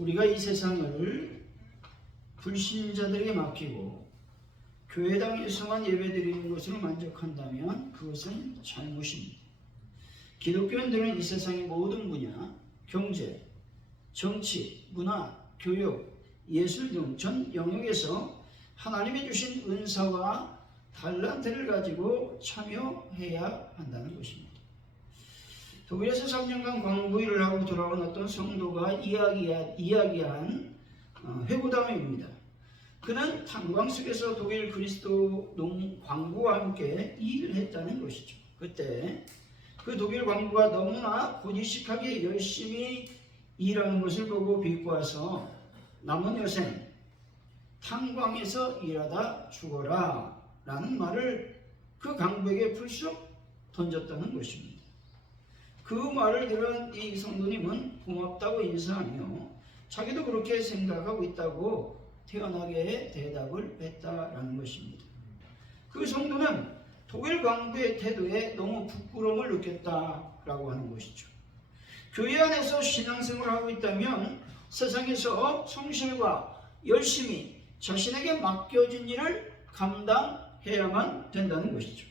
우리가 이 세상을 불신자들에게 맡기고 교회당에서만 예배드리는 것으로 만족한다면 그것은 잘못입니다. 기독교인들은 이 세상의 모든 분야, 경제, 정치, 문화, 교육, 예술 등 전 영역에서 하나님이 주신 은사와 달란트를 가지고 참여해야 한다는 것입니다. 독일에서 3년간 광부 일을 하고 돌아온 어떤 성도가 이야기한 회고담입니다. 그는 탄광 속에서 독일 그리스도 광부와 함께 일을 했다는 것이죠. 그때 그 독일 광부가 너무나 고지식하게 열심히 일하는 것을 보고 비꼬아서 남은 여생 탄광에서 일하다 죽어라 라는 말을 그 광부에게 불쑥 던졌다는 것입니다. 그 말을 들은 이 성도님은 고맙다고 인사하며 자기도 그렇게 생각하고 있다고 태연하게 대답을 했다라는 것입니다. 그 성도는 독일 광부의 태도에 너무 부끄러움을 느꼈다라고 하는 것이죠. 교회 안에서 신앙생활을 하고 있다면 세상에서 성실과 열심히 자신에게 맡겨진 일을 감당해야만 된다는 것이죠.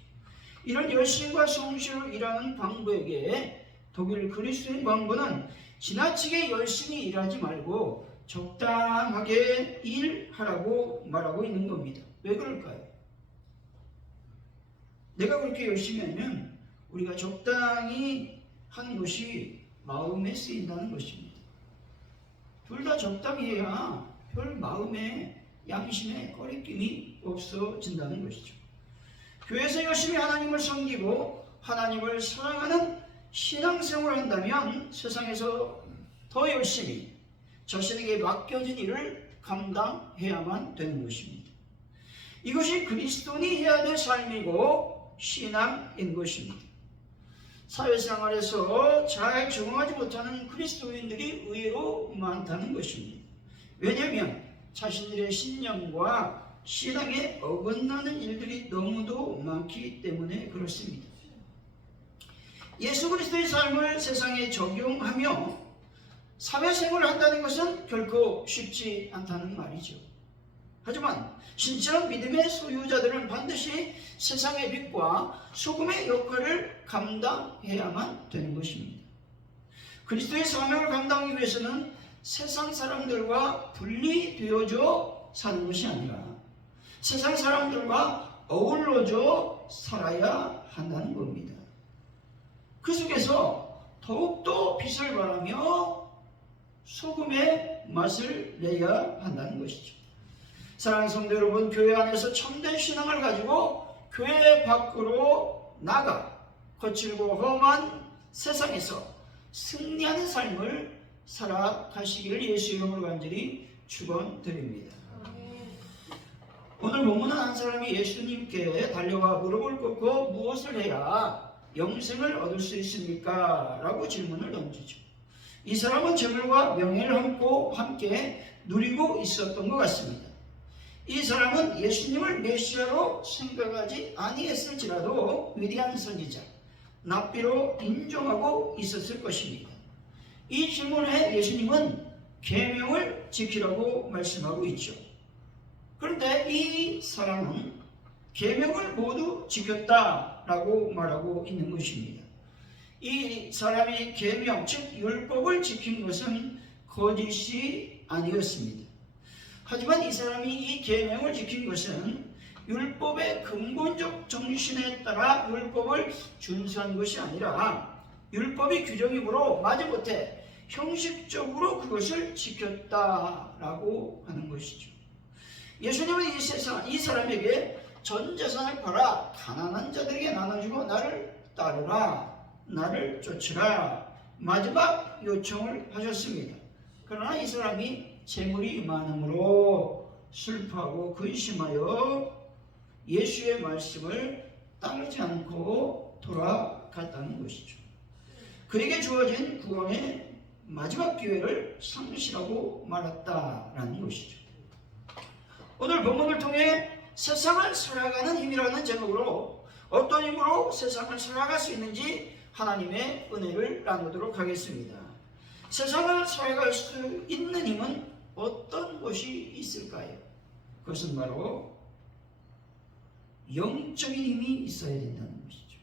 이런 열심과 성실을 일하는 광부에게 독일 그리스도인 광부는 지나치게 열심히 일하지 말고 적당하게 일하라고 말하고 있는 겁니다. 왜 그럴까요? 내가 그렇게 열심히 하면 우리가 적당히 하는 것이 마음에 쓰인다는 것입니다. 둘 다 적당히 해야 별 마음에 양심에 꺼리낌이 없어진다는 것이죠. 교회에서 열심히 하나님을 섬기고 하나님을 사랑하는 신앙생활을 한다면 세상에서 더 열심히 자신에게 맡겨진 일을 감당해야만 되는 것입니다. 이것이 그리스도인이 해야 될 삶이고 신앙인 것입니다. 사회생활에서 잘 적응하지 못하는 그리스도인들이 의외로 많다는 것입니다. 왜냐하면 자신들의 신념과 신앙에 어긋나는 일들이 너무도 많기 때문에 그렇습니다. 예수 그리스도의 삶을 세상에 적용하며 사회생활을 한다는 것은 결코 쉽지 않다는 말이죠. 하지만 진정한 믿음의 소유자들은 반드시 세상의 빛과 소금의 역할을 감당해야만 되는 것입니다. 그리스도의 사명을 감당하기 위해서는 세상 사람들과 분리되어져 사는 것이 아니라 세상 사람들과 어울러져 살아야 한다는 겁니다. 그 속에서 더욱더 빛을 발하며 소금의 맛을 내야 한다는 것이죠. 사랑하는 성도 여러분, 교회 안에서 참된 신앙을 가지고 교회 밖으로 나가 거칠고 험한 세상에서 승리하는 삶을 살아가시기를 예수 이름으로 간절히 축원드립니다. 오늘 본문은 한 사람이 예수님께 달려와 무릎을 꿇고 무엇을 해야 영생을 얻을 수 있습니까? 라고 질문을 던지죠. 이 사람은 재물과 명예를 함께 누리고 있었던 것 같습니다. 이 사람은 예수님을 메시아로 생각하지 아니했을지라도 위대한 선지자, 납비로 인정하고 있었을 것입니다. 이 질문에 예수님은 계명을 지키라고 말씀하고 있죠. 그런데 이 사람은 계명을 모두 지켰다라고 말하고 있는 것입니다. 이 사람이 계명, 즉 율법을 지킨 것은 거짓이 아니었습니다. 하지만 이 사람이 이 계명을 지킨 것은 율법의 근본적 정신에 따라 율법을 준수한 것이 아니라 율법이 규정이므로 마지못해 형식적으로 그것을 지켰다라고 하는 것이죠. 예수님은 이 사람에게 전 재산을 팔아 가난한 자들에게 나눠주고 나를 따르라, 나를 쫓으라 마지막 요청을 하셨습니다. 그러나 이 사람이 재물이 많음으로 슬퍼하고 근심하여 예수의 말씀을 따르지 않고 돌아갔다는 것이죠. 그에게 주어진 구원의 마지막 기회를 상실하고 말았다라는 것이죠. 오늘 본문을 통해 세상을 살아가는 힘이라는 제목으로 어떤 힘으로 세상을 살아갈 수 있는지 하나님의 은혜를 나누도록 하겠습니다. 세상을 살아갈 수 있는 힘은 어떤 것이 있을까요? 그것은 바로 영적인 힘이 있어야 된다는 것이죠.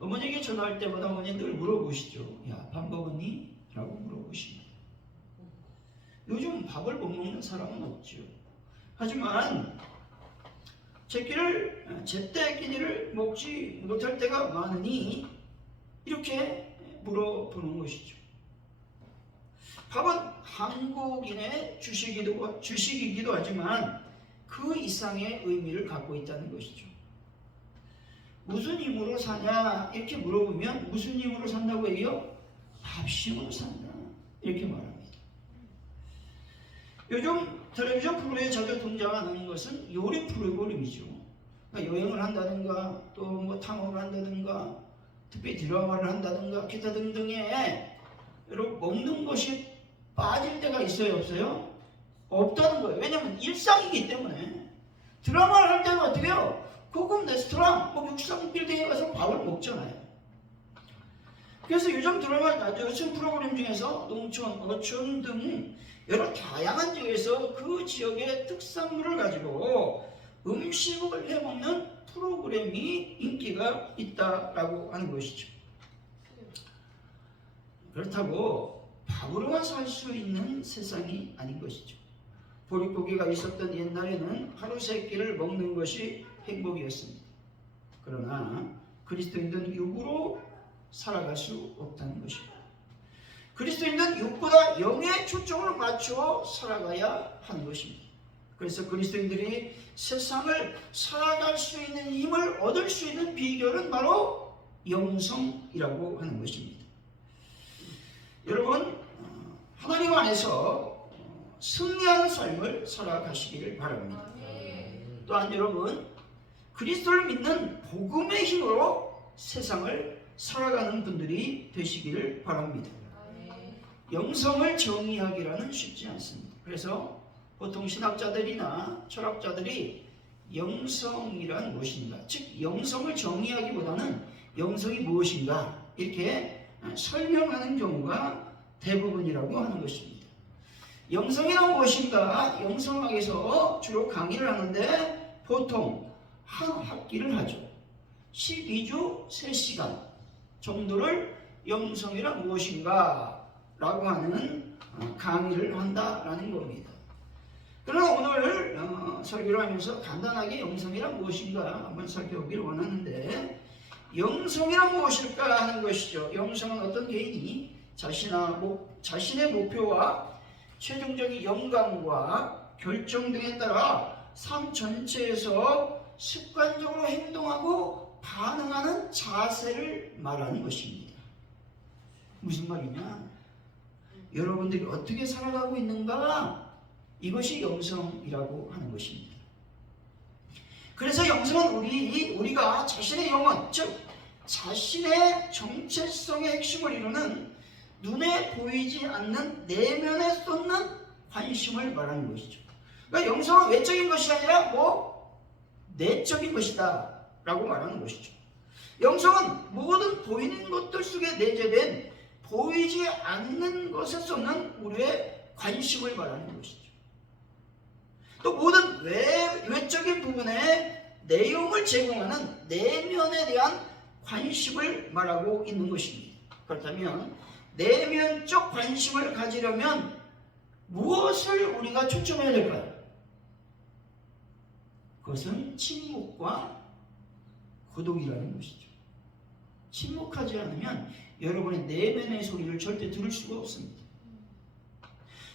어머니에게 전화할 때마다 어머니는 늘 물어보시죠. 야, 밥 먹었니? 라고 물어보십니다. 요즘 밥을 못 먹는 사람은 없죠. 하지만 제때 끼니를 먹지 못할 때가 많으니 이렇게 물어보는 것이죠. 밥은 한국인의 주식이기도 하지만 그 이상의 의미를 갖고 있다는 것이죠. 무슨 힘으로 사냐? 이렇게 물어보면 무슨 힘으로 산다고 해요? 밥심으로 산다. 이렇게 말합니다. 요즘 텔레비전 프로에 자주 등장하는 것은 요리 프로그램이죠. 그러니까 여행을 한다든가 또 뭐 탐험을 한다든가 특히 드라마를 한다든가 기타 등등의 여러분 먹는 것이 빠질 때가 있어요, 없어요? 없다는 거예요. 왜냐하면 일상이기 때문에. 드라마를 할 때는 어떻게 해요? 고급 레스토랑, 육상 빌딩에 가서 밥을 먹잖아요. 그래서 요즘 드라마, 요즘 프로그램 중에서 농촌, 어촌 등 여러 다양한 지역에서 그 지역의 특산물을 가지고 음식을 해먹는 프로그램이 인기가 있다라고 하는 것이죠. 그렇다고 밥으로만 살 수 있는 세상이 아닌 것이죠. 보릿고기가 있었던 옛날에는 하루 세 끼를 먹는 것이 행복이었습니다. 그러나 그리스도인들은 육으로 살아갈 수 없다는 것입니다. 그리스도인들은 육보다 영에 초점을 맞추어 살아가야 하는 것입니다. 그래서 그리스도인들이 세상을 살아갈 수 있는 힘을 얻을 수 있는 비결은 바로 영성이라고 하는 것입니다. 여러분, 하나님 안에서 승리하는 삶을 살아가시기를 바랍니다. 또한 여러분, 그리스도를 믿는 복음의 힘으로 세상을 살아가는 분들이 되시기를 바랍니다. 영성을 정의하기라는 쉽지 않습니다. 그래서 보통 신학자들이나 철학자들이 영성이란 무엇인가, 즉 영성을 정의하기보다는 영성이 무엇인가 이렇게 설명하는 경우가 대부분이라고 하는 것입니다. 영성이란 무엇인가, 영성학에서 주로 강의를 하는데 보통 한 학기를 하죠. 12주 3시간 정도를 영성이란 무엇인가 라고 하는 강의를 한다라는 겁니다. 그러나 오늘 설교를 하면서 간단하게 영성이란 무엇인가 한번 살펴보기를 원하는데, 영성이란 무엇일까 하는 것이죠. 영성은 어떤 개인이 자신의 목표와 최종적인 영감과 결정 등에 따라 삶 전체에서 습관적으로 행동하고 반응하는 자세를 말하는 것입니다. 무슨 말이냐? 여러분들이 어떻게 살아가고 있는가? 이것이 영성이라고 하는 것입니다. 그래서 영성은 우리가 자신의 영혼, 즉 자신의 정체성의 핵심을 이루는 눈에 보이지 않는 내면에 쏟는 관심을 말하는 것이죠. 그러니까 영성은 외적인 것이 아니라 내적인 것이다 라고 말하는 것이죠. 영성은 모든 보이는 것들 속에 내재된 보이지 않는 것에 쏟는 우리의 관심을 말하는 것이죠. 또 모든 외적인 부분의 내용을 제공하는 내면에 대한 관심을 말하고 있는 것입니다. 그렇다면 내면적 관심을 가지려면 무엇을 우리가 초점해야 될까요? 그것은 침묵과 고독이라는 것이죠. 침묵하지 않으면 여러분의 내면의 소리를 절대 들을 수가 없습니다.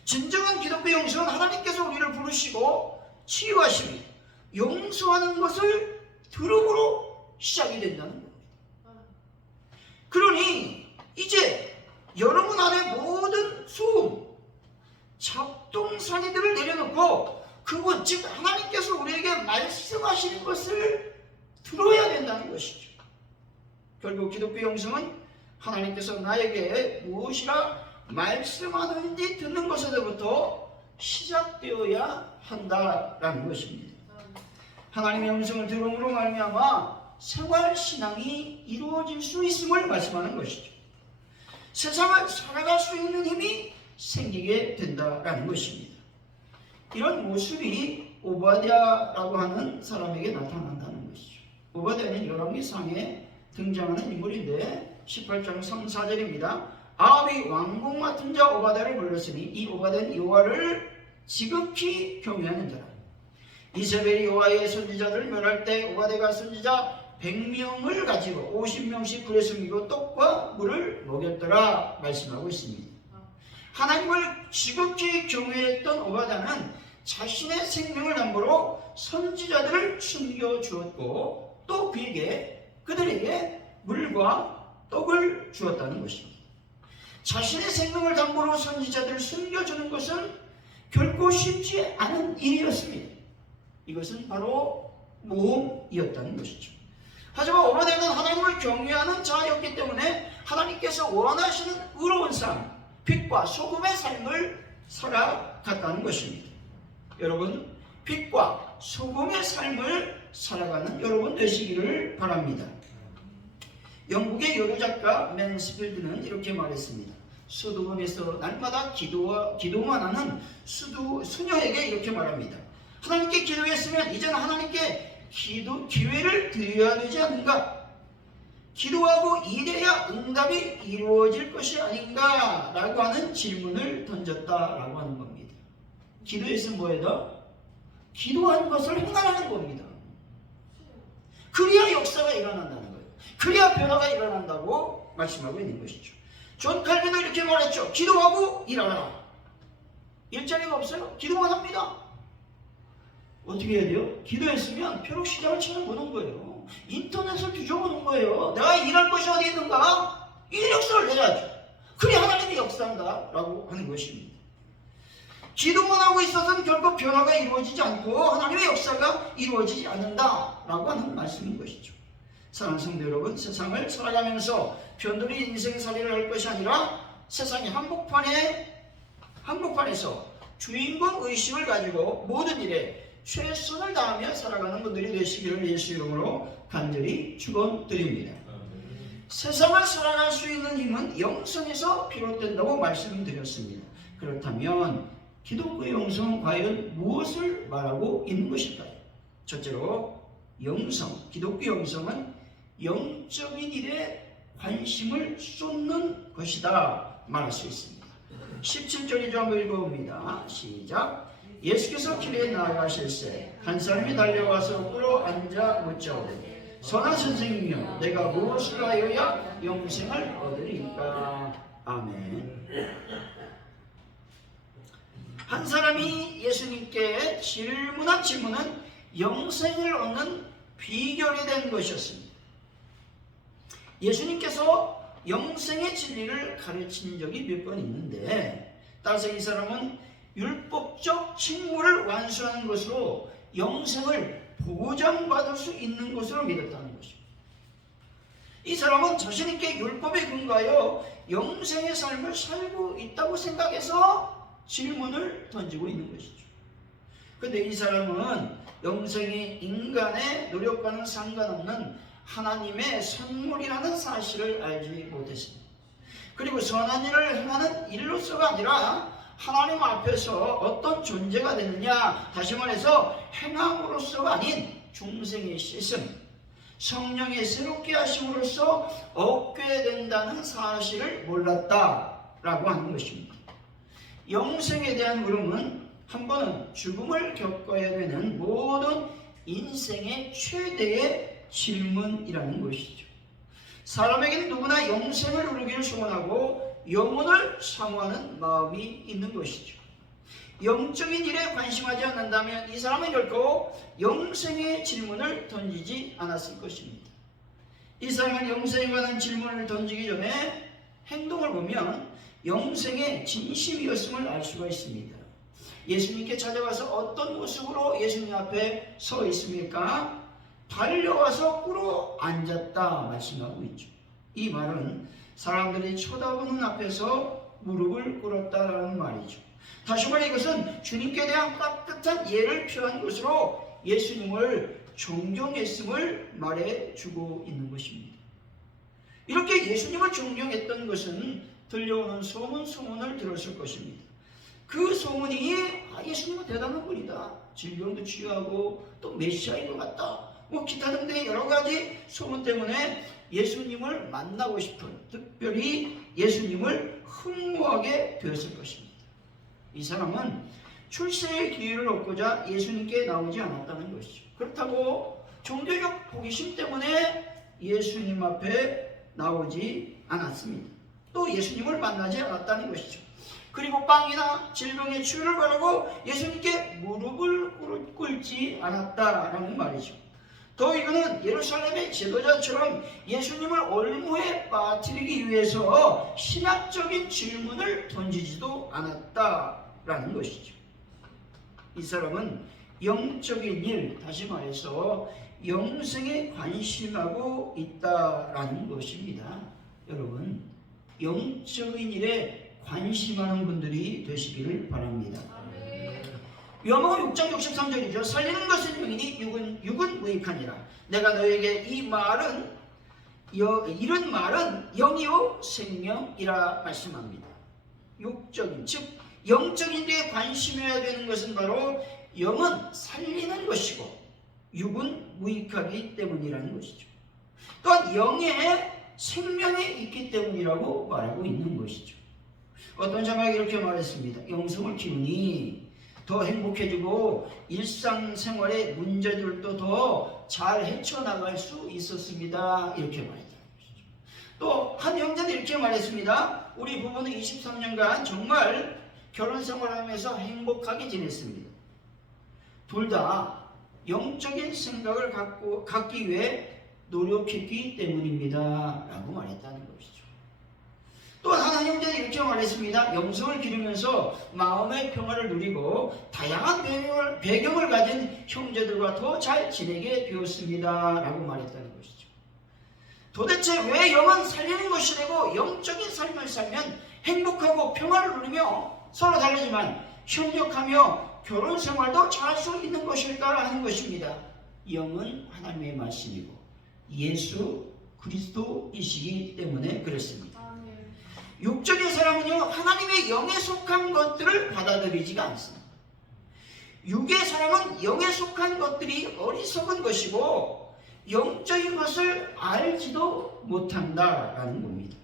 진정한 기독교 영성은 하나님께서 우리를 부르시고 치유하시고 용서하는 것을 들음으로 시작이 된다는 겁니다. 그러니 이제 여러분 안에 모든 소음, 잡동사니들을 내려놓고 그분, 즉 하나님께서 우리에게 말씀하시는 것을 들어야 된다는 것이죠. 결국 기독교 영성은 하나님께서 나에게 무엇이라 말씀하는지 듣는 것에서부터 시작되어야 한다라는 것입니다. 하나님의 음성을 들음으로 말미암아 생활신앙이 이루어질 수 있음을 말씀하는 것이죠. 세상을 살아갈 수 있는 힘이 생기게 된다라는 것입니다. 이런 모습이 오바댜라고 하는 사람에게 나타난다는 것이죠. 오바댜는 열왕기상에 등장하는 인물인데 18장 3, 4절입니다. 아합이 왕궁 맡은 자 오바댜를 불렀으니 이 오바댜는 여호와를 지극히 경외하는 자라. 이세벨이 여호와의 선지자들을 멸할 때 오바댜가 선지자 100명을 가지고 50명씩 불에 숨기고 떡과 물을 먹였더라 말씀하고 있습니다. 하나님을 지극히 경외했던 오바댜는 자신의 생명을 담보로 선지자들을 숨겨주었고 또 그들에게 물과 떡을 주었다는 것입니다. 자신의 생명을 담보로 선지자들을 숨겨주는 것은 결코 쉽지 않은 일이었습니다. 이것은 바로 모험이었다는 것이죠. 하지만 오바댜는 하나님을 경외하는 자였기 때문에 하나님께서 원하시는 의로운 삶, 빛과 소금의 삶을 살아갔다는 것입니다. 여러분, 빛과 소금의 삶을 살아가는 여러분 되시기를 바랍니다. 영국의 여류작가 맨스필드는 이렇게 말했습니다. 수도원에서 날마다 기도만 하는 수녀에게 이렇게 말합니다. 하나님께 기도했으면 이제는 하나님께 기회를 드려야 되지 않는가? 기도하고 이래야 응답이 이루어질 것이 아닌가? 라고 하는 질문을 던졌다라고 하는 겁니다. 기도했으면 뭐해다? 기도한 것을 행하라는 겁니다. 그래야 역사가 일어난다는 거예요. 그래야 변화가 일어난다고 말씀하고 있는 것이죠. 존 칼빈도 이렇게 말했죠. 기도하고 일하라. 일자리가 없어요? 기도만 합니다. 어떻게 해야 돼요? 기도했으면 벼룩 시장을 찾아보는 거예요. 인터넷을 뒤져보는 거예요. 내가 일할 것이 어디 있는가? 이 역사를 내야죠. 그래 하나님이 역사한다 라고 하는 것입니다. 기도만 하고 있어서는 결코 변화가 이루어지지 않고 하나님의 역사가 이루어지지 않는다 라고 하는 말씀인 것이죠. 사랑하는 성도 여러분, 세상을 살아가면서 변두리 인생살이를 할 것이 아니라 세상의 한복판에서 주인공 의식을 가지고 모든 일에 최선을 다하며 살아가는 분들이 되시기를 예수 이름으로 간절히 축원드립니다. 세상을 살아갈 수 있는 힘은 영성에서 비롯된다고 말씀드렸습니다. 그렇다면 기독교의 영성은 과연 무엇을 말하고 있는 것일까요? 첫째로 기독교 영성은 영적인 일에 관심을 쏟는 것이다 말할 수 있습니다. 17절이죠. 한번 읽어봅니다. 시작. 예수께서 길에 나아가실새 한 사람이 달려와서 꿇어 앉아 묻자오되 선한 선생님이여 내가 무엇을 하여야 영생을 얻으리까? 아멘. 한 사람이 예수님께 질문한 질문은 영생을 얻는 비결이 된 것이었습니다. 예수님께서 영생의 진리를 가르친 적이 몇 번 있는데 따라서 이 사람은 율법적 직무를 완수하는 것으로 영생을 보장받을 수 있는 것으로 믿었다는 것입니다. 이 사람은 자신있게 율법에 근거하여 영생의 삶을 살고 있다고 생각해서 질문을 던지고 있는 것이죠. 그런데 이 사람은 영생이 인간의 노력과는 상관없는 하나님의 선물이라는 사실을 알지 못했습니다. 그리고 선한 일을 행하는 일로서가 아니라 하나님 앞에서 어떤 존재가 되느냐, 다시 말해서 행함으로서가 아닌 중생의 씻음, 성령의 새롭게 하심으로써 얻게 된다는 사실을 몰랐다라고 하는 것입니다. 영생에 대한 물음은 한 번은 죽음을 겪어야 되는 모든 인생의 최대의 질문이라는 것이죠. 사람에게는 누구나 영생을 누리기를 소원하고 영혼을 사모하는 마음이 있는 것이죠. 영적인 일에 관심하지 않는다면 이 사람은 결코 영생의 질문을 던지지 않았을 것입니다. 이 사람은 영생에 관한 질문을 던지기 전에 행동을 보면 영생의 진심이었음을 알 수가 있습니다. 예수님께 찾아가서 어떤 모습으로 예수님 앞에 서 있습니까? 달려와서 꿇어 앉았다 말씀하고 있죠. 이 말은 사람들이 쳐다보는 앞에서 무릎을 꿇었다라는 말이죠. 다시 말해 이것은 주님께 대한 따뜻한 예를 표한 것으로 예수님을 존경했음을 말해주고 있는 것입니다. 이렇게 예수님을 존경했던 것은 들려오는 소문을 들었을 것입니다. 그 소문이 예수님은 대단한 분이다. 질병도 치유하고 또 메시아인 것 같다. 기타 등등의 여러 가지 소문 때문에 예수님을 만나고 싶은, 특별히 예수님을 흠모하게 되었을 것입니다. 이 사람은 출세의 기회를 얻고자 예수님께 나오지 않았다는 것이죠. 그렇다고 종교적 호기심 때문에 예수님 앞에 나오지 않았습니다. 또 예수님을 만나지 않았다는 것이죠. 그리고 빵이나 질병의 치유를 바라고 예수님께 무릎을 꿇지 않았다라는 말이죠. 더 이거는 예루살렘의 지도자처럼 예수님을 올무에 빠뜨리기 위해서 신학적인 질문을 던지지도 않았다라는 것이죠. 이 사람은 영적인 일, 다시 말해서 영생에 관심하고 있다라는 것입니다. 여러분, 영적인 일에 관심하는 분들이 되시기를 바랍니다. 요한복음 6장 63절이죠. 살리는 것은 영이니 육은 무익하니라. 내가 너에게 이런 말은 영이요 생명이라 말씀합니다. 육적인, 즉 영적인 일에 관심해야 되는 것은 바로 영은 살리는 것이고 육은 무익하기 때문이라는 것이죠. 또한 영의 생명이 있기 때문이라고 말하고 있는 것이죠. 어떤 자막이 이렇게 말했습니다. 영성을 키우니 더 행복해지고 일상생활의 문제들도 더 잘 헤쳐나갈 수 있었습니다. 이렇게 말했다는 것이죠. 또 한 형제는 이렇게 말했습니다. 우리 부부는 23년간 정말 결혼생활하면서 행복하게 지냈습니다. 둘 다 영적인 생각을 갖기 위해 노력했기 때문입니다. 라고 말했다는 것이죠. 또 한 형제는 이렇게 말했습니다. 영성을 기르면서 마음의 평화를 누리고 다양한 배경을 가진 형제들과 더 잘 지내게 되었습니다. 라고 말했다는 것이죠. 도대체 왜 영은 살리는 것이 되고 영적인 삶을 살면 행복하고 평화를 누리며 서로 다르지만 협력하며 결혼생활도 잘할 수 있는 것일까 하는 것입니다. 영은 하나님의 말씀이고 예수 그리스도이시기 때문에 그렇습니다. 육적인 사람은요, 하나님의 영에 속한 것들을 받아들이지가 않습니다. 육의 사람은 영에 속한 것들이 어리석은 것이고 영적인 것을 알지도 못한다라는 겁니다.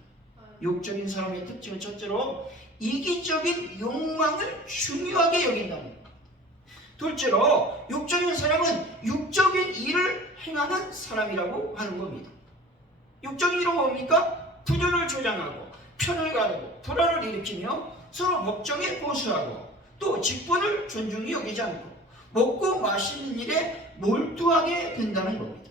육적인 사람의 특징은 첫째로 이기적인 욕망을 중요하게 여긴다는 겁니다. 둘째로 육적인 사람은 육적인 일을 행하는 사람이라고 하는 겁니다. 육적인 일은 뭡니까? 부조를 조장하고 편을 가르고 불화를 일으키며 서로 법정에 고소하고 또 직분을 존중히 여기지 않고 먹고 마시는 일에 몰두하게 된다는 겁니다.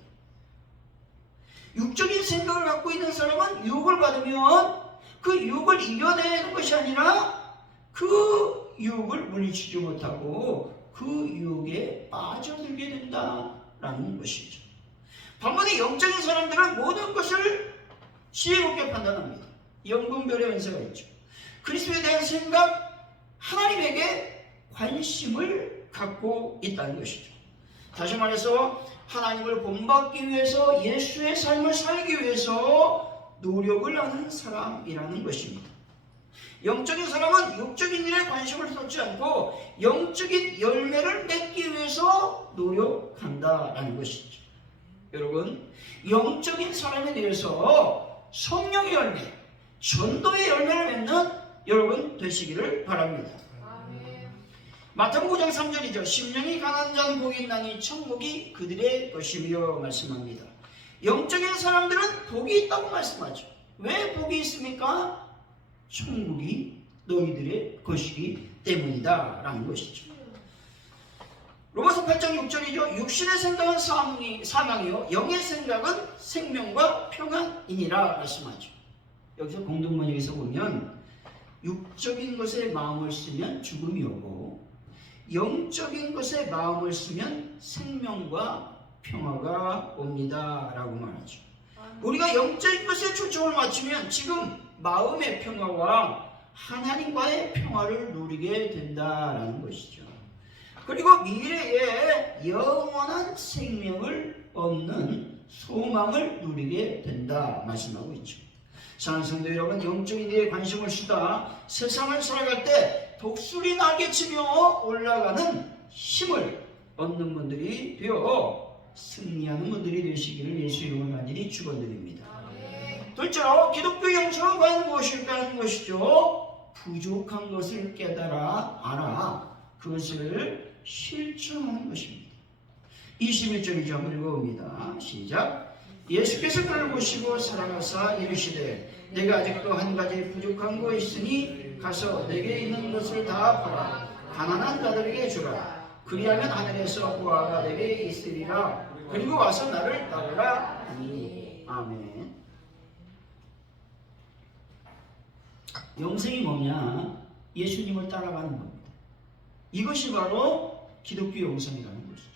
육적인 생각을 갖고 있는 사람은 유혹을 받으면 그 유혹을 이겨내는 것이 아니라 그 유혹을 물리치지 못하고 그 유혹에 빠져들게 된다라는 것이죠. 반면에 영적인 사람들은 모든 것을 지혜롭게 판단합니다. 영분별의 은사가 있죠. 그리스도에 대한 생각, 하나님에게 관심을 갖고 있다는 것이죠. 다시 말해서 하나님을 본받기 위해서 예수의 삶을 살기 위해서 노력을 하는 사람이라는 것입니다. 영적인 사람은 육적인 일에 관심을 쏟지 않고 영적인 열매를 맺기 위해서 노력한다라는 것이죠. 여러분, 영적인 사람에 대해서 성령의 열매, 전도의 열매를 맺는 여러분 되시기를 바랍니다. 마태복음 5장 3절이죠. 심령이 가난한 자는 복이 있나니 천국이 그들의 것이며 말씀합니다. 영적인 사람들은 복이 있다고 말씀하죠. 왜 복이 있습니까? 천국이 너희들의 것이기 때문이다 라는 것이죠. 로마서 8장 6절이죠. 육신의 생각은 사망이요 영의 생각은 생명과 평안이니라 말씀하죠. 여기서 공동번역에서 보면 육적인 것에 마음을 쓰면 죽음이 오고 영적인 것에 마음을 쓰면 생명과 평화가 옵니다 라고 말하죠. 우리가 영적인 것에 초점을 맞추면 지금 마음의 평화와 하나님과의 평화를 누리게 된다라는 것이죠. 그리고 미래에 영원한 생명을 얻는 소망을 누리게 된다 말씀하고 있죠. 사랑하는 성도 여러분, 영적인 일에 관심을 쓰다 세상을 살아갈 때 독수리 날개치며 올라가는 힘을 얻는 분들이 되어 승리하는 분들이 되시기를 예수 이름으로 간절히 축원드립니다. 둘째로 기독교 영성은 과연 무엇일까 하는 것이죠. 부족한 것을 깨달아 알아 그것을 실천하는 것입니다. 21절이죠. 한번 읽어봅니다. 시작. 예수께서 그를 보시고 사랑하사 이르시되 내가 아직도 한 가지 부족한 거 있으니 가서 내게 있는 것을 다 팔아 가난한 자들에게 주라. 그리하면 하늘에서 보화가 내게 있으리라. 그리고 와서 나를 따르라 하니. 아멘. 영생이 뭐냐? 예수님을 따라가는 겁니다. 이것이 바로 기독교 영성이라는 것이죠.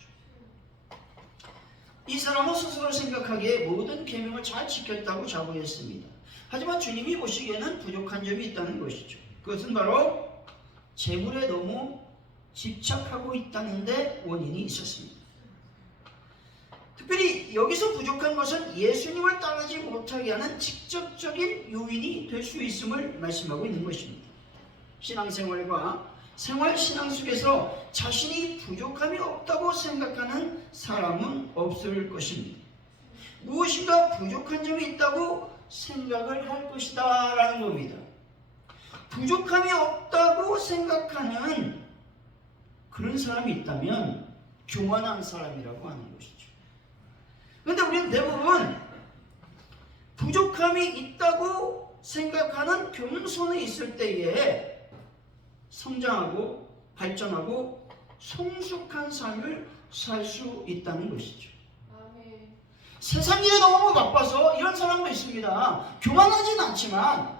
이 사람은 스스로 생각하기에 모든 계명을 잘 지켰다고 자부했습니다. 하지만 주님이 보시기에는 부족한 점이 있다는 것이죠. 그것은 바로 재물에 너무 집착하고 있다는 데 원인이 있었습니다. 특별히 여기서 부족한 것은 예수님을 따르지 못하게 하는 직접적인 요인이 될 수 있음을 말씀하고 있는 것입니다. 신앙생활과 생활신앙 속에서 자신이 부족함이 없다고 생각하는 사람은 없을 것입니다. 무엇인가 부족한 점이 있다고 생각을 할 것이다 라는 겁니다. 부족함이 없다고 생각하는 그런 사람이 있다면 교만한 사람이라고 하는 것이죠. 그런데 우리는 대부분 부족함이 있다고 생각하는 겸손에 있을 때에 성장하고 발전하고 성숙한 삶을 살 수 있다는 것이죠. 세상 일에 너무 바빠서 이런 사람도 있습니다. 교만하진 않지만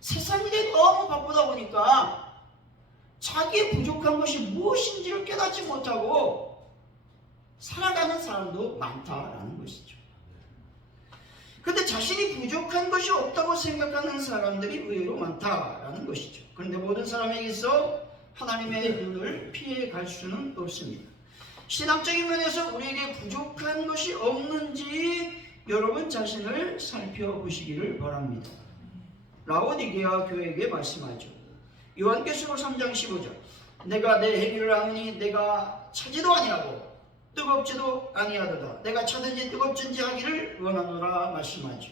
세상 일에 너무 바쁘다 보니까 자기의 부족한 것이 무엇인지를 깨닫지 못하고 살아가는 사람도 많다라는 것이죠. 그런데 자신이 부족한 것이 없다고 생각하는 사람들이 의외로 많다라는 것이죠. 그런데 모든 사람에게서 하나님의 눈을 피해갈 수는 없습니다. 신앙적인 면에서 우리에게 부족한 것이 없는지 여러분 자신을 살펴보시기를 바랍니다. 라오디게아 교회에게 말씀하죠. 요한계시록 3장 15절 내가 내 행위를 아느니 내가 차지도 아니하고 뜨겁지도 아니하도다. 내가 차든지 뜨겁든지 하기를 원하노라 말씀하죠.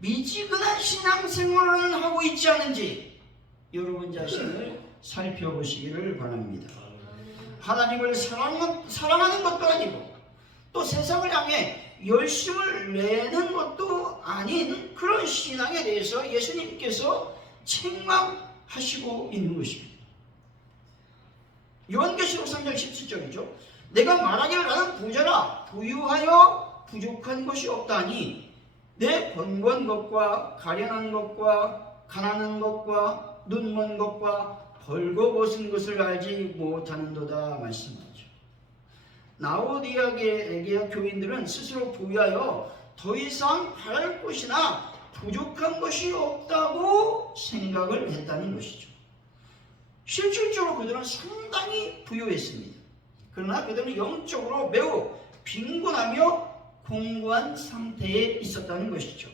미지근한 신앙생활을 하고 있지 않은지 여러분 자신을 살펴보시기를 바랍니다. 하나님을 사랑하는 것도 아니고 또 세상을 향해 열심을 내는 것도 아닌 그런 신앙에 대해서 예수님께서 책망하시고 있는 것입니다. 요한계시록 3장 17절이죠. 내가 말하기를 나는 부자라 부유하여 부족한 것이 없다니 내 번거한 것과 가련한 것과 가난한 것과 눈먼 것과 벌거벗은 것을 알지 못하는도다 말씀하죠. 라오디게아 교인들은 스스로 부유하여 더 이상 바랄 것이나 부족한 것이 없다고 생각을 했다는 것이죠. 실질적으로 그들은 상당히 부유했습니다. 그러나 그들은 영적으로 매우 빈곤하며 공고한 상태에 있었다는 것이죠.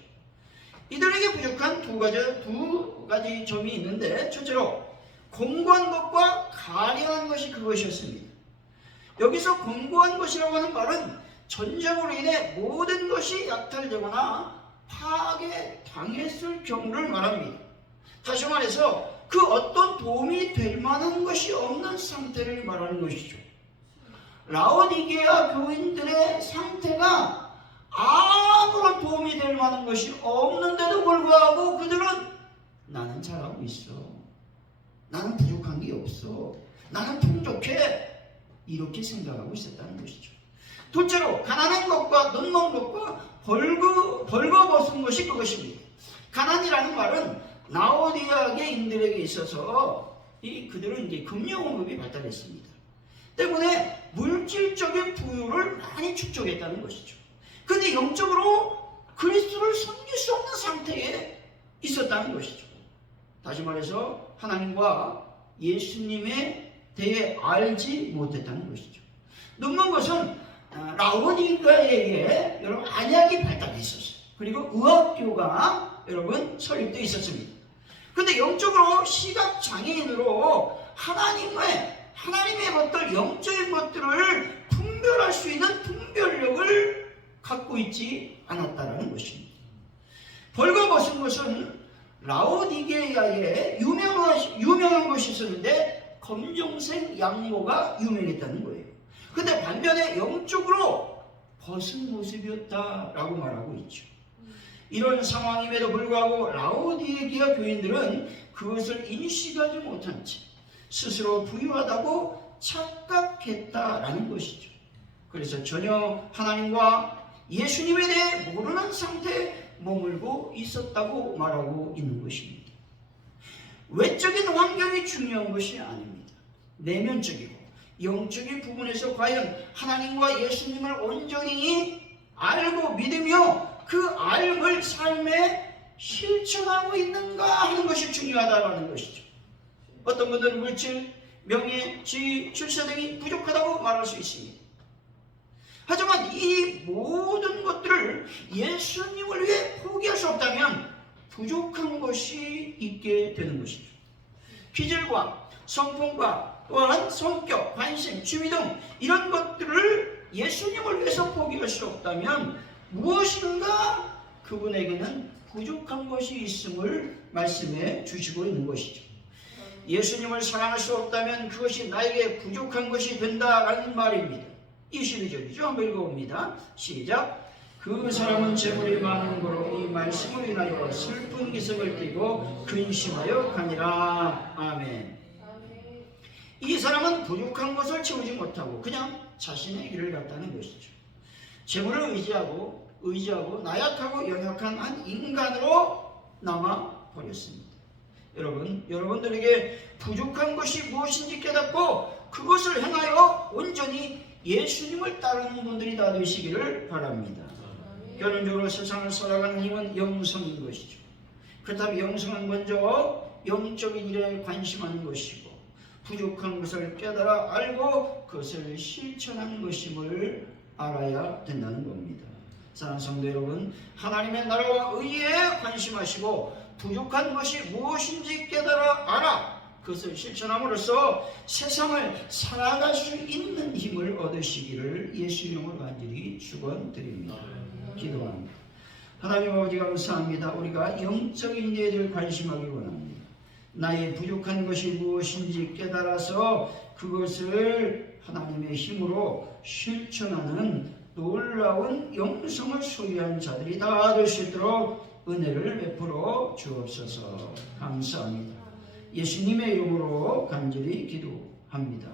이들에게 부족한 두 가지 점이 있는데 첫째로 공고한 것과 가련한 것이 그것이었습니다. 여기서 공고한 것이라고 하는 말은 전쟁으로 인해 모든 것이 약탈되거나 파괴당했을 경우를 말합니다. 다시 말해서 그 어떤 도움이 될 만한 것이 없는 상태를 말하는 것이죠. 라오디게아 교인들의 상태가 아무런 도움이 될 만한 것이 없는데도 불구하고 그들은 나는 잘하고 있어. 나는 부족한 게 없어. 나는 풍족해. 이렇게 생각하고 있었다는 것이죠. 둘째로 가난한 것과 눈먼 것과 벌거벗은 것이 그것입니다. 가난이라는 말은 라오디게아인들에게 있어서 그들은 이제 금융업이 발달했습니다. 때문에 물질적인 부유를 많이 축적했다는 것이죠. 그런데 영적으로 그리스도를 섬길 수 없는 상태에 있었다는 것이죠. 다시 말해서 하나님과 예수님에 대해 알지 못했다는 것이죠. 눈먼 것은 라오디게아에게 여러분 안약이 발달해 있었어요. 그리고 의학교가 여러분 설립되어 있었습니다. 근데 영적으로 시각장애인으로 하나님의 것들, 영적인 것들을 분별할 수 있는 분별력을 갖고 있지 않았다라는 것입니다. 벌거벗은 것은 라오디게아에 유명한 것이 있었는데 검정색 양모가 유명했다는 거예요. 근데 반면에 영적으로 벗은 모습이었다라고 말하고 있죠. 이런 상황임에도 불구하고 라오디게아 교인들은 그것을 인식하지 못한 채 스스로 부유하다고 착각했다라는 것이죠. 그래서 전혀 하나님과 예수님에 대해 모르는 상태에 머물고 있었다고 말하고 있는 것입니다. 외적인 환경이 중요한 것이 아닙니다. 내면적이고 영적인 부분에서 과연 하나님과 예수님을 온전히 알고 믿으며 그 알을 삶에 실천하고 있는가 하는 것이 중요하다는 것이죠. 어떤 분들은 물질, 명예, 지위, 출세 등이 부족하다고 말할 수 있습니다. 하지만 이 모든 것들을 예수님을 위해 포기할 수 없다면 부족한 것이 있게 되는 것이죠. 기질과 성품과 또한 성격, 관심, 취미 등 이런 것들을 예수님을 위해서 포기할 수 없다면 무엇인가 그분에게는 부족한 것이 있음을 말씀해 주시고 있는 것이죠. 예수님을 사랑할 수 없다면 그것이 나에게 부족한 것이 된다라는 말입니다. 22절이죠. 한번 읽어봅니다. 시작. 그 사람은 재물이 많은 거로 이 말씀을 인하여 슬픈 기색을 띠고 근심하여 가니라. 아멘. 이 사람은 부족한 것을 채우지 못하고 그냥 자신의 길을 갔다는 것이죠. 재물을 의지하고 나약하고 연약한 한 인간으로 남아버렸습니다. 여러분들에게 부족한 것이 무엇인지 깨닫고 그것을 행하여 온전히 예수님을 따르는 분들이 다 되시기를 바랍니다. 결론적으로 세상을 살아가는 힘은 영성인 것이죠. 그렇다면 영성은 먼저 영적인 일에 관심하는 것이고 부족한 것을 깨달아 알고 그것을 실천하는 것임을 알아야 된다는 겁니다. 사랑하는 성도 여러분, 하나님의 나라와 의에 관심하시고 부족한 것이 무엇인지 깨달아 알아 그것을 실천함으로써 세상을 살아갈 수 있는 힘을 얻으시기를 예수 이름으로 간절히 축원드립니다. 기도합니다. 하나님 아버지 감사합니다. 우리가 영적인 일에 대해 관심하기 원합니다. 나의 부족한 것이 무엇인지 깨달아서 그것을 하나님의 힘으로 실천하는 놀라운 영성을 소유한 자들이 다 될 수 있도록 은혜를 베풀어 주옵소서. 감사합니다. 예수님의 이름으로 간절히 기도합니다.